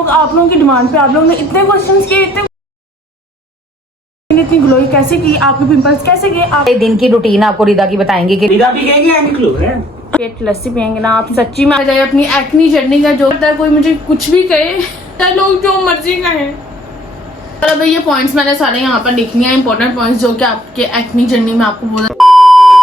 आप लोगों की डिमांड पे आप लोगों ने इतने क्वेश्चंस किए, इतनी ग्लोई कैसे की, आपके पिंपल्स कैसे गए, आप दिन की रूटीन आपको रिदा की बताएंगे कि रिदा भी कहेगी एंड क्लू है। पेट लस्सी पियेंगे ना आप, सच्ची में आ जाए अपनी एक्नी जर्नी का। जो कोई मुझे कुछ भी कहे, लोग जो मर्जी कहें, पर अब ये पॉइंट्स मैंने सारे यहाँ पर लिखनी है, इंपॉर्टेंट पॉइंट्स जो कि आपके एक्नी जर्नी में आपको बहुत।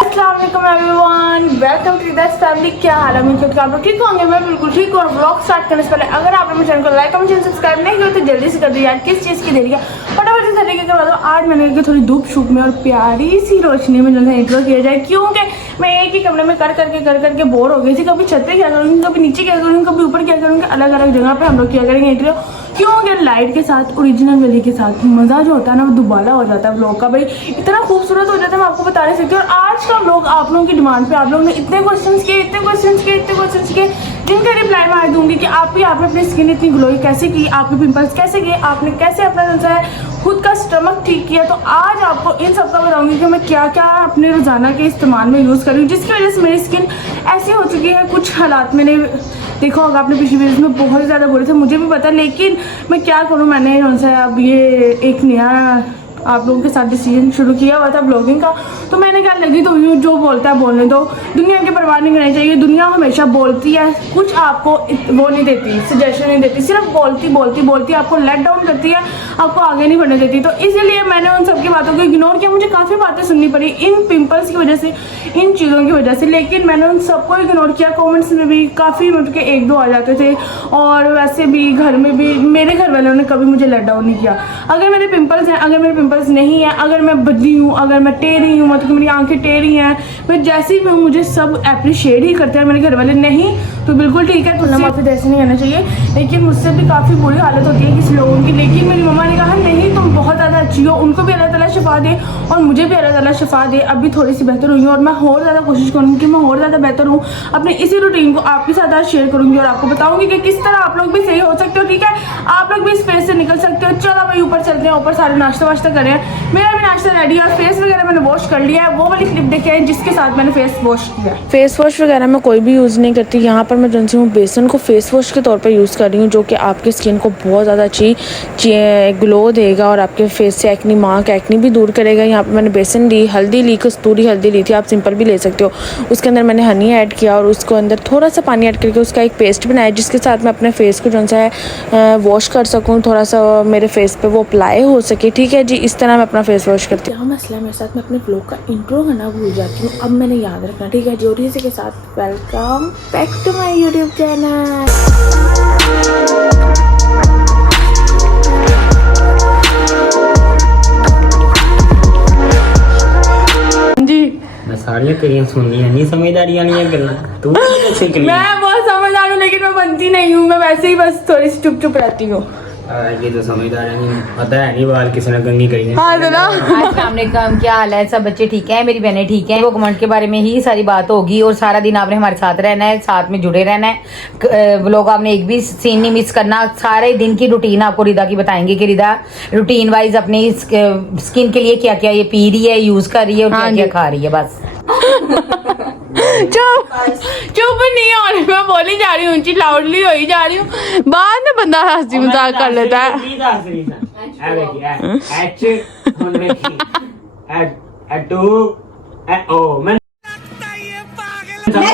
अस्सलाम वालेकुम everyone, welcome to this family. क्या हाल है? मैं क्योंकि आप लोग ठीक होंगे, मैं बिल्कुल ठीक हूँ। व्लॉग स्टार्ट करने से पहले अगर आपने मेरे चैनल को लाइक कमेंट सब्सक्राइब नहीं किया तो जल्दी से कर दो यार, किस चीज़ की देरी है, फटाफट से तरीके करवा दो। आज मैंने थोड़ी धूप छूप में और प्यारी सी रोशनी में जो है इंट्रो किया जाए, क्योंकि मैं एक ही कमरे में कर करके बोर हो गई थी। कभी छत पे क्या करूँगी, कभी नीचे क्या करूँगी, कभी ऊपर क्या करूँगी, अलग अलग जगह पे हम लोग क्या करेंगे इंट्रो, क्योंकि लाइट के साथ ओरिजिनल वाली के साथ मज़ा जो होता है ना वो दुबाला हो जाता है। व्लॉग का भाई इतना खूबसूरत हो जाता है, मैं आपको बता नहीं सकती। और आज का व्लॉग आप लोगों की डिमांड पे आप लोगों ने इतने क्वेश्चंस किए, जिनके रिप्लाई मैं आज दूंगी कि आपने अपनी स्किन इतनी ग्लोई कैसे की, आपके पिंपल्स कैसे गए, आपने कैसे अपना जो है खुद का स्टमक ठीक किया। तो आज आपको इन सब का बताऊंगी कि मैं क्या क्या अपने रोजाना के इस्तेमाल में यूज़ कर रही हूँ, जिसकी वजह से मेरी स्किन ऐसी हो चुकी है। कुछ हालात मैंने देखा होगा, आपने पिछली वीडियोस में बहुत ज़्यादा बोले थे, मुझे भी पता, लेकिन मैं क्या करूँ, मैंने उनसे अब ये एक नया आप लोगों के साथ डिसीजन शुरू किया हुआ था ब्लॉगिंग का। तो मैंने क्या लगी तो जो बोलता है बोलने दो, दुनिया की परवाह नहीं करनी चाहिए। दुनिया हमेशा बोलती है, कुछ आपको वो नहीं देती, सजेशन नहीं देती, सिर्फ बोलती आपको लेट डाउन करती है, आपको आगे नहीं बढ़ने देती। तो इसीलिए मैंने उन सबकी बातों को इग्नोर किया। मुझे काफ़ी बातें सुननी पड़ी इन पिंपल्स की वजह से, इन चीज़ों की वजह से, लेकिन मैंने उन सबको इग्नोर किया। कॉमेंट्स में भी काफ़ी मतलब एक दो आ जाते थे, और वैसे भी घर में भी मेरे घर वालों ने कभी मुझे लेट डाउन नहीं किया। अगर मेरे पिंपल्स हैं, अगर मेरे पिंपल्स नहीं है, अगर मैं बदी हूँ, अगर मैं टेढ़ी हूँ, मतलब मेरी आंखें टेढ़ी हैं, मैं जैसी भी हूँ, मुझे सब अप्रिशिएट ही करते हैं मेरे घर वाले। नहीं तो बिल्कुल ठीक है, तुलना माफी ऐसे नहीं करना चाहिए, लेकिन मुझसे भी काफ़ी बुरी हालत होती है किसी लोगों की। लेकिन मेरी मम्मा ने कहा नहीं तुम बहुत ज़्यादा अच्छी हो, उनको भी अल्लाह ताला शिफा दे और मुझे भी अल्लाह ताला शिफा दे। अभी थोड़ी सी बेहतर हुई हूँ और मैं और ज़्यादा कोशिश करूँगी कि मैं और ज़्यादा बेहतर हूँ। अपने इसी रूटीन को आपके साथ आज शेयर करूँगी और आपको बताऊँगी कि किस तरह आप लोग भी सही हो सकते हो। ठीक है, आप लोग भी इस फेस से निकल सकते हो। चलो भाई ऊपर चलते हैं, ऊपर सारे नाश्ता वाश्ता करें। मेरा भी नाश्ता रेडी है और फेस वगैरह मैंने वॉश कर लिया है। वो वाली क्लिप देखे हैं जिसके साथ मैंने फेस वॉश किया। फेस वॉश वगैरह मैं कोई भी यूज़ नहीं करती। यहाँ पर मैं जो हूँ बेसन को फेस वॉश के तौर पर यूज़ कर रही हूँ, जो कि आपकी स्किन को बहुत ज़्यादा अच्छी ग्लो देगा और आपके फेस से एक्नी मार्क एक्नी भी दूर करेगा। यहाँ पर मैंने बेसन ली, हल्दी ली, कस्तूरी हल्दी ली थी, आप सिंपल भी ले सकते हो। उसके अंदर मैंने हनी ऐड किया और उसको अंदर थोड़ा सा पानी ऐड करके उसका एक पेस्ट बनाया, जिसके साथ मैं अपने फेस को जो सा है वॉश कर सकूँ, थोड़ा सा मेरे फेस पे वो अप्लाई हो सके। ठीक है जी, इस तरह मैं अपना फेस वॉश करती हूँ। क्या मसला मेरे साथ, मैं अपने ब्लॉग का इंट्रो करना भूल जाती हूँ, अब मैंने याद रखना। ठीक है जी, और इसी के साथ welcome back to my YouTube channel. मैं सारियां तेरियां सुननियां नहीं, समझदारियां नहीं है गल्ला तू सीख ली। मैं बहुत समझदार हूँ लेकिन मैं बनती नहीं हूँ, मैं वैसे ही बस थोड़ी सी चुप रहती हूँ। ये तो समझदार नहीं पता है, नहीं बाल किसी ने कंगी करी है। हाँ ना, अस्सलामुअलैकुम, क्या हाल है? सब बच्चे ठीक हैं, मेरी बहनें ठीक हैं। वो कमेंट के बारे में ही सारी बात होगी और सारा दिन आपने हमारे साथ रहना है, साथ में जुड़े रहना है। व्लॉग आपने एक भी सीन नहीं मिस करना। सारे दिन की रूटीन आपको रिदा की बताएंगे कि रिदा रूटीन वाइज अपनी स्किन के लिए क्या क्या ये पी रही है, यूज कर रही है और क्या क्या खा रही है। बस चुप नहीं हो रही, मैं बोली जा रही हूँ, ऊंची लाउडली हो ही जा रही हूँ। बाद में बंदा हंसी मजाक कर लेता है। मैं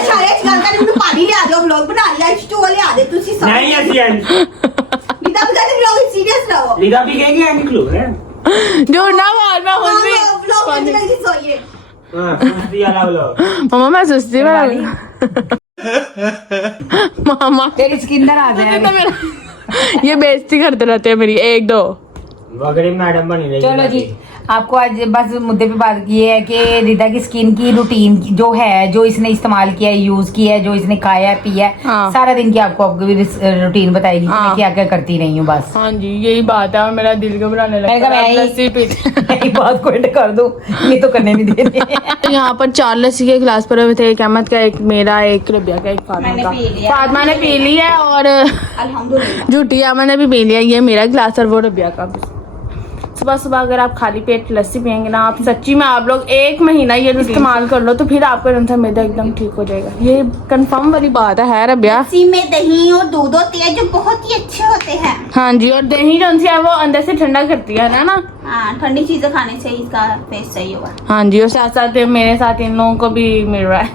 शायद ਗੱਲ ਕਰ ਮੈਨੂੰ ਪਾਣੀ ਲਿਆ ਦਿਓ, ਵਲੌਗ ਬਣਾ ਲਿਆ, ਸਟੋਰ ਲਿਆ ਦੇ ਤੁਸੀਂ सब नहीं ऐसी है लीदा बता दे, वलॉग सीरियस रहो। लीदा भी कहेगी एंड क्लू है। जो ना बोल, मैं खुद भी वलॉग बंद करके सोइए। हां सुस्ती वाला व्लॉग। मम्मा मैं सुस्ती वाली मामा तेरी स्किन दर आ जाए। ये बेइज्जती करते रहते हैं मेरी एक दो। वगड़ी मैडम बनी रही। चलो जी, आपको आज बस मुद्दे पे बात की है कि रिदा की स्किन की रूटीन जो है, जो इसने इस्तेमाल किया है, यूज किया है, जो इसने खाया है पिया है, हाँ। सारा दिन की आपको रूटीन बताएगी कि मैं क्या क्या करती रही हूँ। बस हाँ जी, यही बात है, मेरा दिल घबराने लगता है। लस्सी पीते मैं बात को एंड कर दूं, ये तो करने नहीं दे रही। यहाँ पर 4 लस्सी के गिलास पड़े हुए थे, एक अहमद का, एक मेरा, एक रबिया का, एक फातिमा का। फातिमा ने पी लिया और अल्हम्दुलिल्लाह झूठी अमन ने भी पी लिया। ये मेरा गिलास और वो रबिया का। सुबह सुबह अगर आप खाली पेट लस्सी पियेंगे ना, आप सच्ची में आप लोग 1 महीना ये इस्तेमाल कर लो तो फिर आपका रंसा मैदा एकदम ठीक हो जाएगा। ये कंफर्म वाली बात है रबिया। लस्सी में दही और दूध होते हैं जो बहुत ही अच्छे होते हैं। हाँ जी, और दही जो है वो अंदर से ठंडा करती है ना। हाँ, ठंडी चीजें खाने से इसका फेस सही होगा। हाँ जी, और साथ साथ मेरे साथ इन लोगों को भी मिल रहा है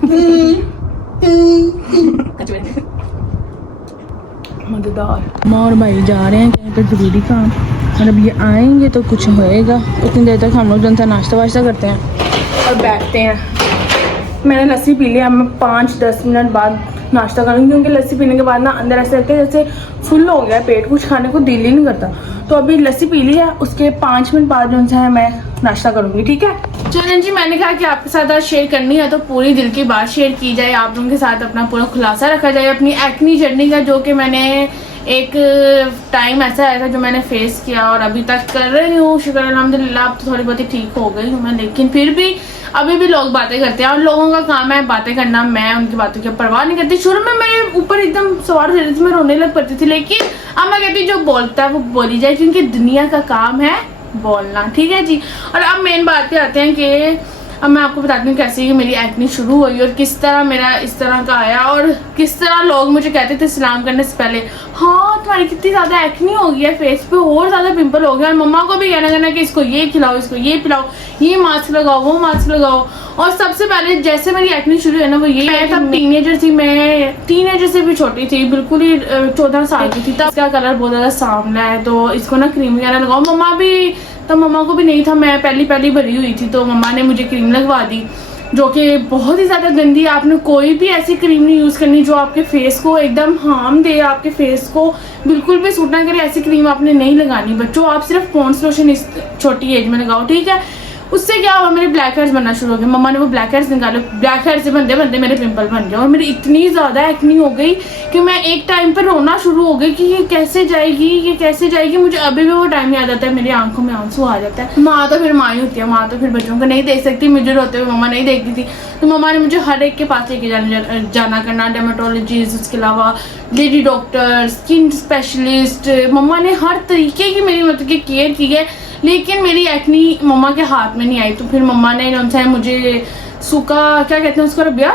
मजेदार। माँ और भाई जा रहे हैं कहीं पे जरूरी काम, और अब ये आएंगे तो कुछ होएगा। उतनी देर तक हम लोग जनता नाश्ता वाश्ता करते हैं और बैठते हैं। मैंने लस्सी पी लिया, मैं 5-10 मिनट बाद नाश्ता करूँगी, क्योंकि लस्सी पीने के बाद ना अंदर ऐसे लगता है जैसे फुल हो गया पेट, कुछ खाने को दिल ही नहीं करता। तो अभी लस्सी पी ली है, उसके 5 मिनट बाद जो है मैं नाश्ता करूँगी, ठीक है। चलें जी, मैंने कहा कि आपके साथ आज शेयर करनी है तो पूरी दिल की बात शेयर की जाए, आप लोगों के साथ अपना पूरा खुलासा रखा जाए अपनी एक्नी जर्नी का, जो कि मैंने एक टाइम ऐसा आया था जो मैंने फेस किया और अभी तक कर रही हूँ। शुक्र अल्हम्दुलिल्लाह, अब तो थोड़ी बहुत ही ठीक हो गई हूँ मैं, लेकिन फिर भी अभी भी लोग बातें करते हैं और लोगों का काम है बातें करना। मैं उनकी बातों की परवाह नहीं करती। शुरू में मेरे ऊपर एकदम सवार हो रही थी, मैं रोने लग पड़ती थी, लेकिन अब मैं कहती जो बोलता है वो बोली जाए, क्योंकि दुनिया का काम है बोलना, ठीक है जी। और अब मेन बात पे आते हैं कि अब मैं आपको बताती हूँ कैसे मेरी एक्नी शुरू हुई और किस तरह मेरा इस तरह का आया और किस तरह लोग मुझे कहते थे सलाम करने से पहले, हाँ तुम्हारी कितनी ज़्यादा एक्नी हो गई है, फेस पे और ज़्यादा पिंपल हो गया। और मम्मा को भी कहना करना कि इसको ये खिलाओ, इसको ये पिलाओ, ये मास्क लगाओ, वो मास्क लगाओ। और सबसे पहले जैसे मेरी एक्नी शुरू है ना, वो ये मैं तब टीनेजर थी, मैं टीनेजर से भी छोटी थी, बिल्कुल ही 14 साल की थी। तब इसका कलर बहुत ज़्यादा सांवला है, तो इसको ना क्रीम वगैरह लगाओ। मम्मा भी, तब मम्मा को भी नहीं था, मैं पहली भरी हुई थी, तो मम्मा ने मुझे क्रीम लगवा दी जो कि बहुत ही ज़्यादा गंदी है। आपने कोई भी ऐसी क्रीम नहीं यूज़ करनी जो आपके फेस को एकदम हार्म दे, आपके फेस को बिल्कुल भी सूट ना करे। ऐसी क्रीम आपने नहीं लगानी बच्चों, आप सिर्फ पॉन्ड्स लोशन इस छोटी एज में लगाओ, ठीक है। उससे क्या हुआ, मेरे ब्लैक हेयर्स बनना शुरू हो गए। मम्मा ने वो ब्लैक हेयर्स निकाले, ब्लैक हेयर से बनते बनते मेरे पिंपल बन गए और मेरी इतनी ज़्यादा एक्नी हो गई कि मैं एक टाइम पर रोना शुरू हो गई कि ये कैसे जाएगी, ये कैसे जाएगी। मुझे अभी भी वो टाइम याद आता है, मेरी आंखों में आंसू आ जाता है। माँ तो फिर माँ ही होती है, माँ तो फिर बच्चों को नहीं देख सकती, मुझे रोते हुए मम्मा नहीं देखती थी। तो मम्मा ने मुझे हर एक के पास लेके जाना करना, डर्मेटोलॉजिस्ट, उसके अलावा लेडी डॉक्टर, स्किन स्पेशलिस्ट। मम्मा ने हर तरीके की मेरी मतलब की केयर की है, लेकिन मेरी एक्नी मम्मा के हाथ में नहीं आई। तो फिर मम्मा ने मुझे सूखा, क्या कहते हैं उसको रबिया,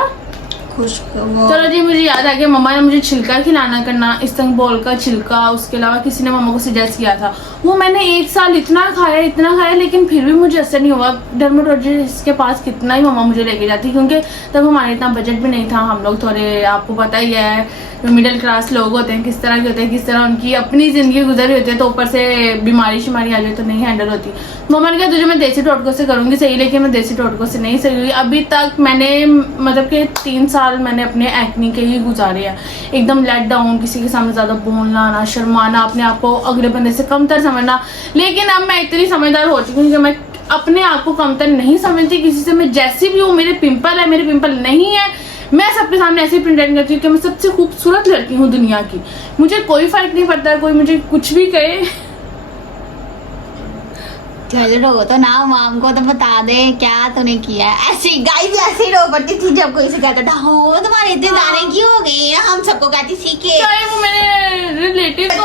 चलो जी मुझे याद आ गया, मम्मा ने मुझे छिलका खिलाना करना, इस्तंबुल का छिलका। उसके अलावा किसी ने मम्मा को सजेस्ट किया था, वो मैंने 1 साल इतना खाया, लेकिन फिर भी मुझे असर नहीं हुआ। डर्मेटोलॉजिस्ट के पास कितना ही मम्मा मुझे लेके जाती, क्योंकि तब हमारे इतना बजट भी नहीं था। हम लोग थोड़े, आपको पता ही है मिडिल क्लास लोग होते हैं किस तरह के होते हैं, किस तरह उनकी अपनी ज़िंदगी गुजरी होती है, तो ऊपर से बीमारी शिमारी आ जाए तो नहीं हैंडल होती। मम्मा ने कहा तुझे मैं देसी टोटकों से करूँगी सही, लेकिन मैं देसी टोटकों से नहीं सही हुई। अभी तक मैंने मतलब कि 3 साल मैंने अपने एक्नी के ही गुजारे हैं, एकदम लेट डाउन, किसी के सामने ज़्यादा बोलना ना, शर्माना, अपने आप को अगले बंदे से कमतर समझना। लेकिन अब मैं इतनी समझदार हो चुकी हूँ कि मैं अपने आप को कमतर नहीं समझती किसी से। मैं जैसी भी हूँ, मेरे पिंपल है, मेरे पिंपल नहीं है, मैं सबके सामने ऐसे प्रिटेंड करती हूँ कि मैं सबसे खूबसूरत लड़की हूँ दुनिया की। मुझे कोई फर्क नहीं पड़ता, कोई मुझे कुछ भी कहे। चलो रो तो ना, माम को तो बता दे क्या तूने किया है। ऐसे गाइस ऐसे ही रो पड़ती थी जब कोई से कहता था हो तुम्हारे इतने दाने क्यों हो गए, हम सबको कहती सीखे। चाहे वो मेरे रिलेटिव तो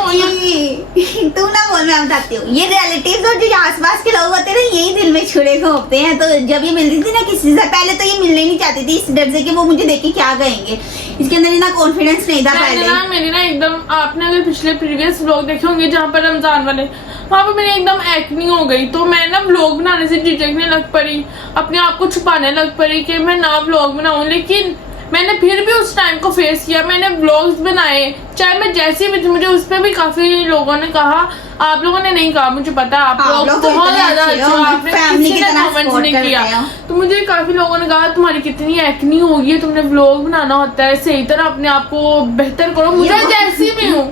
तू ना बोल, मैं बताती हूँ। ये रिलेटिव्स और जो आसपास के लोग होते हैं ना, यही दिल में छुरे घोंपते हैं। तो जब ये मिलती थी ना किसी से, पहले तो ये मिलने नहीं चाहती थी इस डर से कि वो मुझे देख के क्या कहेंगे। इसके अंदर ना कॉन्फिडेंस नहीं था पहले। मेरी ना एकदम, आपने अगर पिछले प्रीवियस व्लॉग देखे होंगे जहाँ पर रमजान वाले, वहाँ पर मेरी एकदम एक्नी हो गई, तो मैं ना व्लॉग बनाने से झिझकने लग पड़ी, अपने आप को छुपाने लग पड़ी कि मैं ना व्लॉग बनाऊं। लेकिन मैंने फिर भी उस टाइम को फेस किया, मैंने व्लॉग्स बनाए, चाहे मैं जैसी भी थी। मुझे उस पर भी काफी लोगों ने कहा, आप लोगों ने नहीं कहा, मुझे पता, आप लोग बहुत ज्यादा अच्छे हो, आपने किसी ने कमेंट्स नहीं किया। तो मुझे काफी लोगों ने कहा तुम्हारी कितनी एक्नी हो गई है, तुमने व्लॉग बनाना होता है, सही तरह अपने आप को बेहतर करो। मुझे जैसी भी हूँ,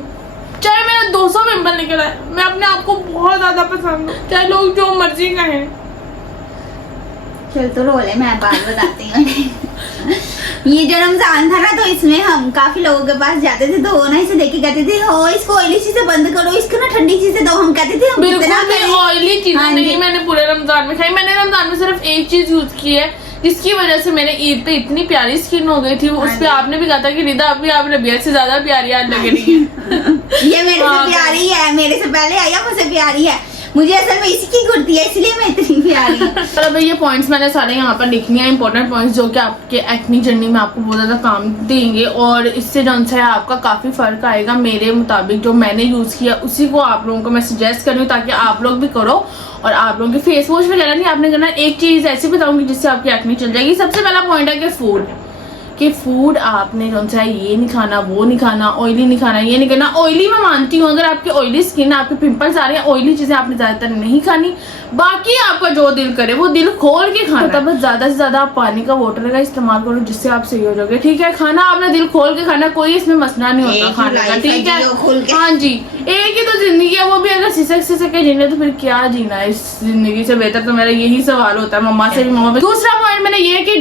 चाहे मेरा 200 पिंपल निकला है, मैं अपने आप को बहुत ज्यादा पसंद हूँ, चाहे लोग जो मर्जी कहें। चल तो रोले, मैं बात बताती हूँ। ये जो रमजान था ना, तो इसमें हम काफी लोगों के पास जाते थे, तो वो ना इसे देख के कहते थे हो इसको ऑयली चीजें बंद करो, इसको ना ठंडी चीजें दो। हम कहते थे हम कितना ऑयली चीजें नहीं मैंने पूरे रमजान में खाई। मैंने रमजान में सिर्फ एक चीज यूज की है, जिसकी वजह से मेरे ईद पे इतनी प्यारी स्किन हो गई थी। उस पे आपने भी कहा था कि रिदा अभी आप रबिया से ज्यादा प्यारी आज लग रही है। ये मेरे से प्यारी है, मेरे से पहले आई है, मुझसे प्यारी है। मुझे असल में इसी की कुर्ती है, इसलिए मैं इतनी प्यारी हूँ। चलो भाई, ये पॉइंट्स मैंने सारे यहाँ पर लिखने हैं, इंपॉर्टेंट पॉइंट्स जो कि आपके एक्नी जर्नी में आपको बहुत ज़्यादा काम देंगे और इससे जो है आपका काफ़ी फ़र्क आएगा। मेरे मुताबिक जो मैंने यूज़ किया उसी को आप लोगों को मैं सजेस्ट करूँ ताकि आप लोग भी करो। और आप लोगों के फेस वॉश वगैरह नहीं आपने करना, एक चीज़ ऐसी बताऊँगी जिससे आपकी एक्नी चल जाएगी। सबसे पहला पॉइंट है कि फूड आपने जो है ये नहीं खाना, वो नहीं खाना, ऑयली नहीं खाना, ये नहीं करना। ऑयली मैं मानती हूँ, अगर आपकी ऑयली स्किन है, आपके पिंपल्स आ रहे हैं, ऑयली चीजें आपने ज्यादातर नहीं खानी। बाकी आपका जो दिल करे वो दिल खोल के खाना। तब बस ज्यादा से ज्यादा आप पानी का वाटर का इस्तेमाल करो जिससे आप सही हो जाओगे। ठीक है, खाना आपने दिल खोल के खाना, कोई इसमें मसला नहीं होता खाने का। ठीक है, हाँ जी, एक ही तो जिंदगी है, वो भी अगर सिसक के जीने तो फिर क्या जीना है इस जिंदगी से। बेहतर तो मेरा यही सवाल होता है मम्मा से भी। मम्मा दूसरा पॉइंट मैंने ये कि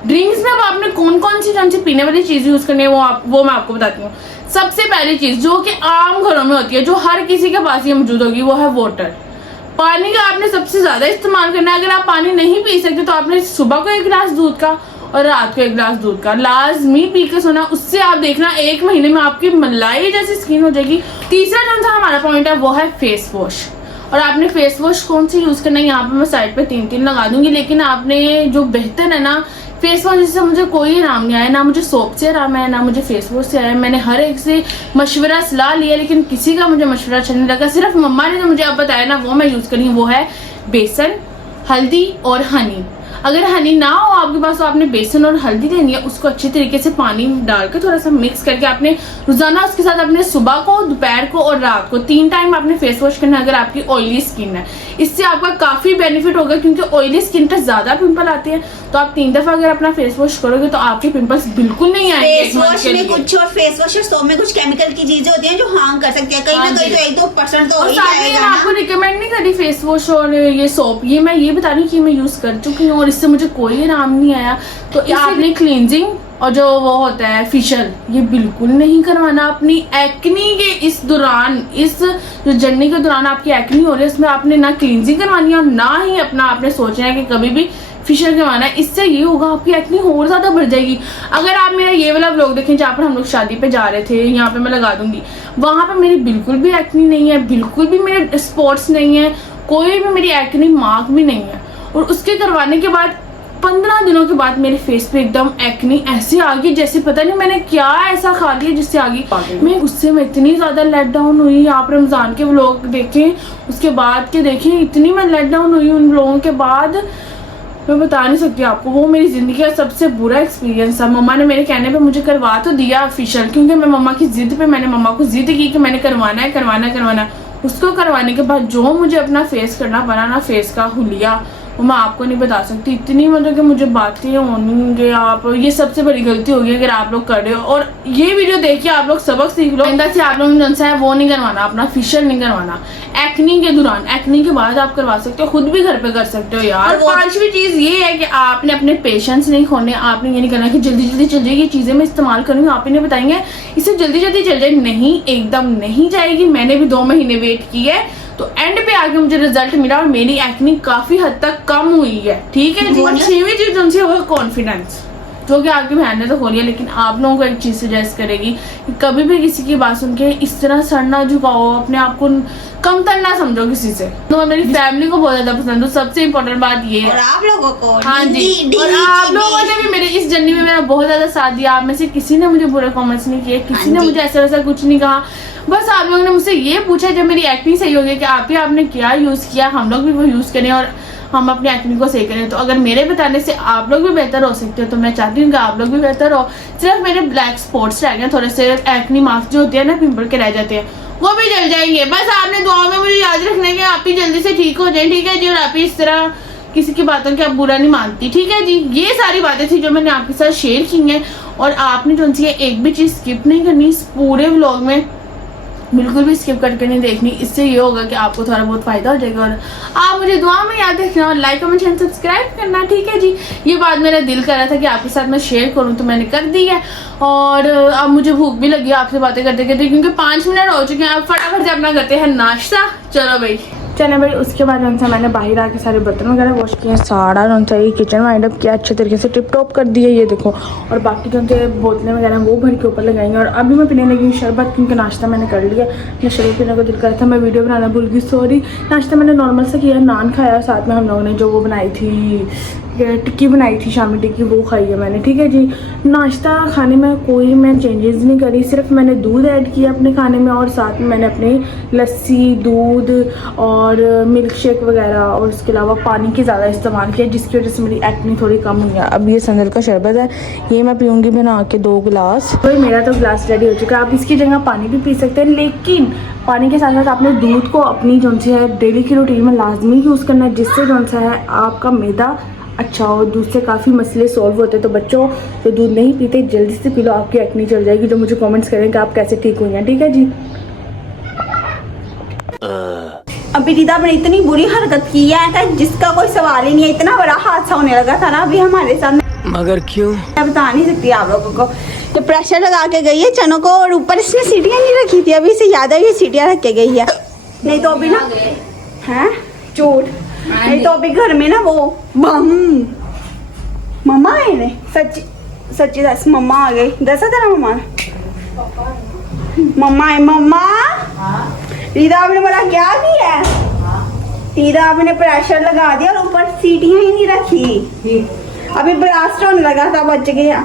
ड्रिंक्स में अब आपने कौन सी पीने वाली चीज यूज करनी है वो मैं आपको बताती हूँ। सबसे पहली चीज जो कि आम घरों में होती है, जो हर किसी के पास ये मौजूद होगी, वो है वाटर। पानी का आपने सबसे ज्यादा इस्तेमाल करना है। अगर आप पानी नहीं पी सकते तो आपने सुबह को 1 गिलास दूध का और रात को 1 गिलास दूध का लाजमी पी के सोना। उससे आप देखना 1 महीने में आपकी मलाई जैसी स्किन हो जाएगी। तीसरा जो सा हमारा पॉइंट है वो है फेस वॉश। और आपने फेस वॉश कौन सी यूज करना है, यहाँ पे मैं साइड पे 3 लगा दूंगी। लेकिन आपने जो बेहतर है ना फेस वॉश, जिससे मुझे कोई आराम नहीं आया, ना मुझे सोप से आराम आया, ना मुझे फेस वॉश से आया। मैंने हर एक से मशवरा सलाह लिया लेकिन किसी का मुझे मशवरा अच्छा नहीं लगा। सिर्फ मम्मा ने जो मुझे अब बताया ना वो मैं यूज करी हूँ, वो है बेसन, हल्दी और हनी। अगर हनी ना हो आपके पास तो आपने बेसन और हल्दी लेनी है, उसको अच्छी तरीके से पानी डाल के थोड़ा सा मिक्स करके आपने रोजाना उसके साथ अपने सुबह को, दोपहर को और रात को 3 टाइम आपने फेस वॉश करना है अगर आपकी ऑयली स्किन है। इससे आपका काफी बेनिफिट होगा क्योंकि ऑयली स्किन पर ज्यादा पिंपल आते हैं। तो आप 3 दफा अगर अपना फेस वॉश करोगे तो आपके पिंपल्स बिल्कुल नहीं आएंगे। फेस वॉश में कुछ और फेस वॉश और सोप में कुछ केमिकल की चीजें होती हैं जो हार्म कर सकती है। कहीं ना कहीं तो 1-2% तो हो ही जाएगा ना। आपको रिकमेंड नहीं करी फेस वॉश और ये सोप, ये मैं ये बता रही हूँ कि मैं यूज कर चुकी हूँ और इससे मुझे कोई आराम नहीं आया। तो आपने क्लींजिंग और जो वो होता है फेशियल, ये बिल्कुल नहीं करवाना। अपनी एक्नी के इस दौरान, इस जो जर्नी के दौरान आपकी एक्नी हो रही है उसमें आपने ना क्लींजिंग करवानी है और ना ही अपना आपने सोचना है कि कभी भी फेशियल करवाना है। इससे ये होगा आपकी एक्नी और ज्यादा बढ़ जाएगी। अगर आप मेरा ये वाला व्लॉग देखें जहाँ पर हम लोग शादी पे जा रहे थे, यहाँ पे मैं लगा दूंगी, वहां पे मेरी बिल्कुल भी एक्नी नहीं है, बिल्कुल भी मेरे स्पॉट्स नहीं है, कोई भी मेरी एक्नी मार्क भी नहीं है। और उसके करवाने के बाद 15 दिनों के बाद मेरे फेस पे एकदम एक्नी ऐसे आ गई जैसे पता नहीं मैंने क्या ऐसा खा लिया जिससे आ गई। मैं उससे मैं इतनी ज्यादा लेट डाउन हुई। आप रमजान के व्लॉग देखें, उसके बाद के देखें, इतनी मैं लेट डाउन हुई उन व्लॉगों के बाद मैं बता नहीं सकती आपको। वो मेरी जिंदगी का सबसे बुरा एक्सपीरियंस था। मम्मा ने मेरे कहने पे मुझे करवा तो दिया ऑफिशियल, क्योंकि मैं मम्मा की जिद पे, मैंने मम्मा को जिद की कि मैंने करवाना। उसको करवाने के बाद जो मुझे अपना फेस करना पड़ा ना, फेस का हुलिया, वो मैं आपको नहीं बता सकती। इतनी मतलब कि मुझे बातें होंगी। आप ये सबसे बड़ी गलती होगी अगर आप लोग कर रहे हो। और ये वीडियो देखिए आप लोग सबक सीख लो। आइंदा से आप लोग जो है वो नहीं करवाना, अपना फेशियल नहीं करवाना एक्नी के दौरान। एक्नी के बाद आप करवा सकते हो, खुद भी घर पे कर सकते हो यार। और 5वीं चीज ये है कि आपने अपने पेशेंस नहीं खोने। आपने ये नहीं करना कि जल्दी जल्दी चल जाएगी चीजें मैं इस्तेमाल करूंगी, आप इन्हें बताएंगे इससे जल्दी जल्दी चल जाएगी। नहीं, एकदम नहीं जाएगी। मैंने भी 2 महीने वेट की है तो एंड पे आके मुझे रिजल्ट मिला और मेरी एक्नी काफी हद तक कम हुई है। ठीक है जी। 6वीं चीज उनसे वो कॉन्फिडेंस, जो कि आपकी बहन ने तो खोली है, लेकिन आप लोगों को एक चीज सजेस्ट करेगी कि कभी भी किसी की बात सुन के इस तरह सर ना झुकाओ, अपने आप को कमतर ना समझो किसी से। तो मेरी फैमिली को बहुत ज्यादा पसंद है, सबसे इम्पोर्टेंट बात ये है। और आप लोगों को, हाँ जी, और आप लोगों ने भी मेरे इस जर्नी में मेरा बहुत ज्यादा साथ दिया। आप में से किसी ने मुझे बुरे कमेंट्स नहीं किए, किसी ने मुझे ऐसा वैसा कुछ नहीं कहा। बस आप लोगों ने मुझसे ये पूछा जब मेरी एक्नी सही हो गई कि आपने क्या यूज किया, हम लोग भी वो यूज करें और हम अपनी एक्नी को सही करें। तो अगर मेरे बताने से आप लोग भी बेहतर हो सकते हो तो मैं चाहती हूँ कि आप लोग भी बेहतर हो। सिर्फ मेरे ब्लैक स्पॉट्स रह गए, थोड़े से एक्नी मार्क्स जो होते हैं ना, पिंपल के रह जाते हैं, वो भी जल जाएंगे। बस आपने दुआ में मुझे याद रखना है कि आप ही जल्दी से ठीक हो जाए। ठीक है जी। और आप ही इस तरह किसी की बातों की आप बुरा नहीं मानती। ठीक है जी। ये सारी बातें थी जो मैंने आपके साथ शेयर की हैं और आपने जो सी एक भी चीज स्किप नहीं करनी इस पूरे व्लॉग में, बिल्कुल भी स्किप करके नहीं देखनी। इससे ये होगा कि आपको थोड़ा बहुत फायदा हो जाएगा। और आप मुझे दुआ में याद रखना और लाइक कमेंट शेयर सब्सक्राइब करना। ठीक है जी। ये बात मेरा दिल कर रहा था कि आपके साथ मैं शेयर करूं तो मैंने कर दी है। और अब मुझे भूख भी लगी आपसे बातें करते करते, क्योंकि 5 मिनट हो चुके हैं। आप फटाफट से अपना करते हैं नाश्ता। चलो भाई। चले भाई, उसके बाद जो है मैंने बाहर आके सारे बर्तन वगैरह वॉश किए, सारा जो है ये किचन वाइंड अप किया अच्छे तरीके से, टिप टॉप कर दिया ये देखो। और बाकी जो है बोतलें वगैरह वो भर के ऊपर लगाएंगे। और अभी मैं पीने लगी शरबत, क्योंकि नाश्ता मैंने कर लिया। मैं शरबत पीने को दिल कर रहा था, मैं वीडियो बनाना भूल गई, सॉरी। नाश्ता मैंने नॉर्मल से किया, नान खाया, साथ में हम लोगों ने जो वो बनाई थी टिक्की बनाई थी, शामी टिक्की, वो खाई है मैंने, ठीक है जी। नाश्ता खाने में कोई मैं चेंजेस नहीं करी, सिर्फ मैंने दूध ऐड किया अपने खाने में, और साथ में मैंने अपनी लस्सी, दूध और मिल्क शेक वगैरह और उसके अलावा पानी की ज़्यादा इस्तेमाल किया, जिसकी वजह से मेरी एक्ने थोड़ी कम हुई है। अब ये संदल का शरबत है, ये मैं पीऊँगी बना के 2 गिलास। तो मेरा तो गिलास रेडी हो चुका है। आप इसकी जगह पानी भी पी सकते हैं, लेकिन पानी के साथ साथ आपने दूध को अपनी जो सी है डेली की रूटीन में लाजमी यूज़ करना है, जिससे जो सा है आपका मैदा अच्छा हो। दूध से काफ़ी मसले सॉल्व होते हैं। तो बच्चों जो दूध नहीं पीते जल्दी से पी लो, आपकी एक्ने चल जाएगी। जो मुझे कमेंट्स करें कि आप कैसे ठीक हुई हैं, ठीक है जी। अभी रिदा ने इतनी बुरी हरकत की है जिसका कोई सवाल ही नहीं है। इतना बड़ा हादसा होने लगा था ना अभी हमारे सामने, मगर क्यों मैं बता नहीं सकती आप लोगों को। ये प्रेशर लगा के गई है चनों को, और ऊपर इसने सीटियाँ नहीं रखी थी, अभी इसे याद है ये सीटियाँ रख के गई है। नहीं तो अभी ना है झूठ, नहीं तो अभी घर में ना वो बम मम्मा आए ने, सच्ची सच्ची दस मम्मा आ गई। दस तेरा मम्मा मम्मा है। मम्मा रीदा आपने बड़ा क्या किया है? रीदा आपने प्रेशर लगा दिया और ऊपर सीटियाँ ही नहीं रखी। अभी ब्लास्ट होने लगा था, बच गया।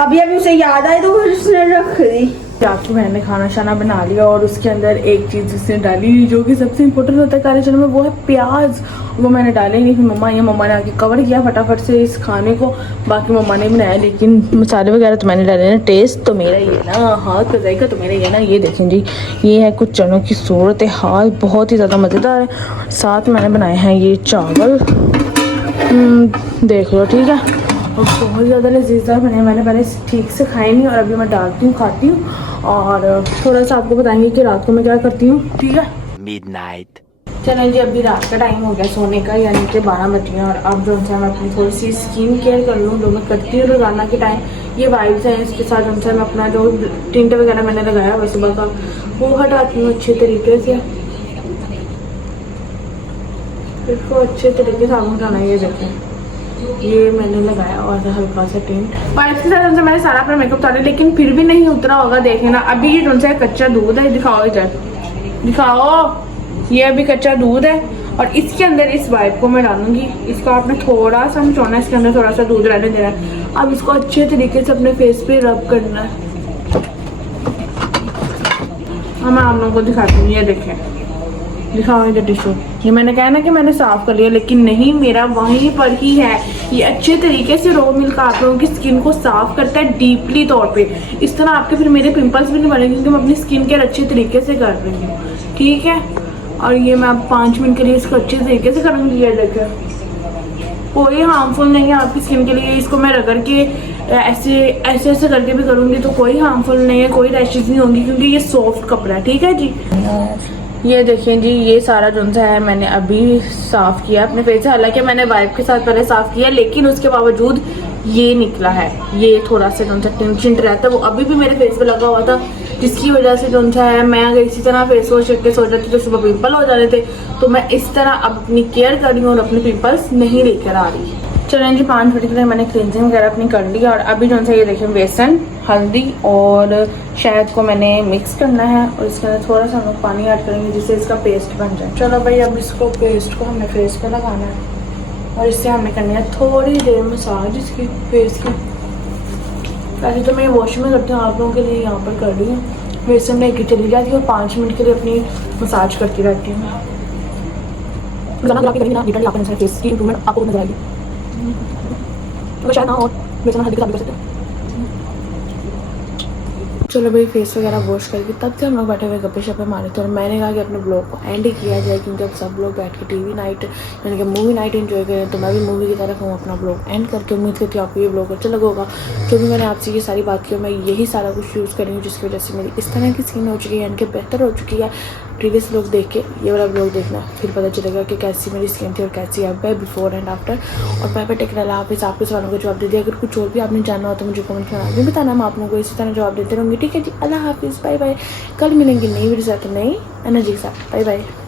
अभी उसे याद आई तो उसने रख दी। रात को मैंने खाना शाना बना लिया, और उसके अंदर एक चीज़ उसने डाली जो कि सबसे इम्पोर्टेंट होता है काले चने में, वो है प्याज। वो मैंने डाले नहीं, फिर मम्मा ने आके कवर किया फटाफट से इस खाने को। बाकी मम्मा ने बनाया, लेकिन मसाले वगैरह तो मैंने डाले ना। टेस्ट तो मेरा ही है ना, हाथ का जायका तो मेरा ही है ना। ये देखें जी, ये है कुछ चनों की सूरत हाल, बहुत ही ज़्यादा मज़ेदार है। साथ मैंने बनाए हैं ये चावल, देख लो, ठीक है। और बहुत ज़्यादा लजीज़दार बने। मैंने पहले ठीक से खाए नहीं, और अभी मैं डालती हूँ, खाती हूँ, और थोड़ा सा आपको बताएंगे कि रात को मैं क्या करती हूँ, ठीक है। मिडनाइट। चलें जी, अभी रात का टाइम हो गया सोने का, यानी कि 12 बज गए। और अब जो है मैं अपनी थोड़ी सी स्किन केयर कर लूँ, जो मैं करती हूँ रोज़ाना के टाइम। ये वाइब्स हैं, इसके साथ जो है मैं अपना जो टिंट वगैरह मैंने लगाया हुआ सुबह का, वो हटाती हूँ अच्छे तरीके से। इसको अच्छे तरीके से आप हटाना। ये देखें, ये मैंने लगाया और हल्का सा टिंट, और इसके साथ उनसे मैंने सारा अपना मेकअप उतारा, लेकिन फिर भी नहीं उतरा होगा, देखें ना। अभी ये उनसे कच्चा दूध है, दिखाओ इधर, दिखाओ, ये अभी कच्चा दूध है। और इसके अंदर इस वाइप को मैं डालूंगी। इसको आपने थोड़ा सा मिचोना है, इसके अंदर थोड़ा सा दूध रहने देना है। अब इसको अच्छे तरीके से अपने फेस पे रब करना है। अब मैं आप लोगों को दिखाती हूँ, ये देखें, दिखाओ इधर टिश्यू। ये मैंने कहा ना कि मैंने साफ कर लिया, लेकिन नहीं, मेरा वहीं पर ही है। ये अच्छे तरीके से रो मिल्क आप लोगों की स्किन को साफ करता है डीपली तौर पे। इस तरह आपके फिर मेरे पिंपल्स भी नहीं बनेंगे, क्योंकि मैं अपनी स्किन केयर अच्छे तरीके से कर रही हूँ, ठीक है। और ये मैं अब 5 मिनट के लिए इसको अच्छे तरीके से करूँगी। ये देखें, कोई हार्मफुल नहीं है आपकी स्किन के लिए। इसको मैं रगड़ के ऐसे करके भी करूँगी तो कोई हार्मफुल नहीं है, कोई रैशेज नहीं होंगी, क्योंकि ये सॉफ्ट कपड़ा है, ठीक है जी। ये देखें जी, ये सारा जो है मैंने अभी साफ़ किया अपने फेस से। हालांकि मैंने वाइप के साथ पहले साफ़ किया, लेकिन उसके बावजूद ये निकला है। ये थोड़ा सा जो टिंट रहता है, वो अभी भी मेरे फेस पे लगा हुआ था, जिसकी वजह से जो है मैं अगर इसी तरह फेस वॉश करके सो जाती तो सुबह पिंपल हो जाने थे। तो मैं इस तरह अब अपनी केयर कर रही हूँ और अपने पिंपल्स नहीं लेकर आ रही। चलें जी, 5 मिनट के लिए मैंने क्लींजिंग वगैरह अपनी कर ली। और अभी जो है ये देखें, बेसन, हल्दी और शहद को मैंने मिक्स करना है, और इसके अंदर थोड़ा सा हम लोग पानी ऐड करेंगे, जिससे इसका पेस्ट बन जाए। चलो भाई, अब इसको पेस्ट को हमने फेस पे लगाना है, और इससे हमें करनी है थोड़ी देर मसाज इसकी फेस की। पहले तो मैं वॉश में करती हूँ, आप लोगों के लिए यहाँ पर कर रही हूँ। बेसन लेके चली जाती हूँ और 5 मिनट के लिए अपनी मसाज करती रहती हूँ। फेस की इंप्रूवमेंट आपको नजर आएगी, तो शायद ना और बेसन हल्दी के साथ भी कर सकते हैं। चलो भाई, फेस वगैरह वॉश करके तब से हम लोग बैठे हुए गप्पे शप्पे मारे थे, और मैंने कहा कि अपने ब्लॉग को एंड किया जाए, क्योंकि अब सब लोग बैठ के टीवी नाइट यानी कि मूवी नाइट एंजॉय करें। तो मैं भी मूवी की तरफ हूँ अपना ब्लॉग एंड करके। उम्मीद करती हूँ आपको ये ब्लॉग अच्छा लगा होगा। जो भी मैंने आपसे ये सारी बात की, मैं यही सारा कुछ यूज़ करूँगी, जिसकी वजह से मेरी इस तरह की स्किन हो चुकी है, यानी कि बेहतर हो चुकी है। प्रीवियस ब्लॉग देख के ये वाला ब्लॉग देखना, फिर पता चलेगा कि कैसी मेरी स्किन थी और कैसी अब है बिफोर एंड आफ्टर। और बाय बाय, टेक केयर, अल्लाह हाफिज़। आपके सवालों का जवाब दे दिया। अगर कुछ और भी आपने जानना हो तो मुझे कमेंट करना, भी बताना, मैं आप लोगों को इसी तरह जवाब देते रहूँगी, ठीक है जी। अल्लाह हाफिज़, बाय बाय। कल मिलेंगे नई वीडियो साथ, नई एनर्जी के साथ। Bye bye.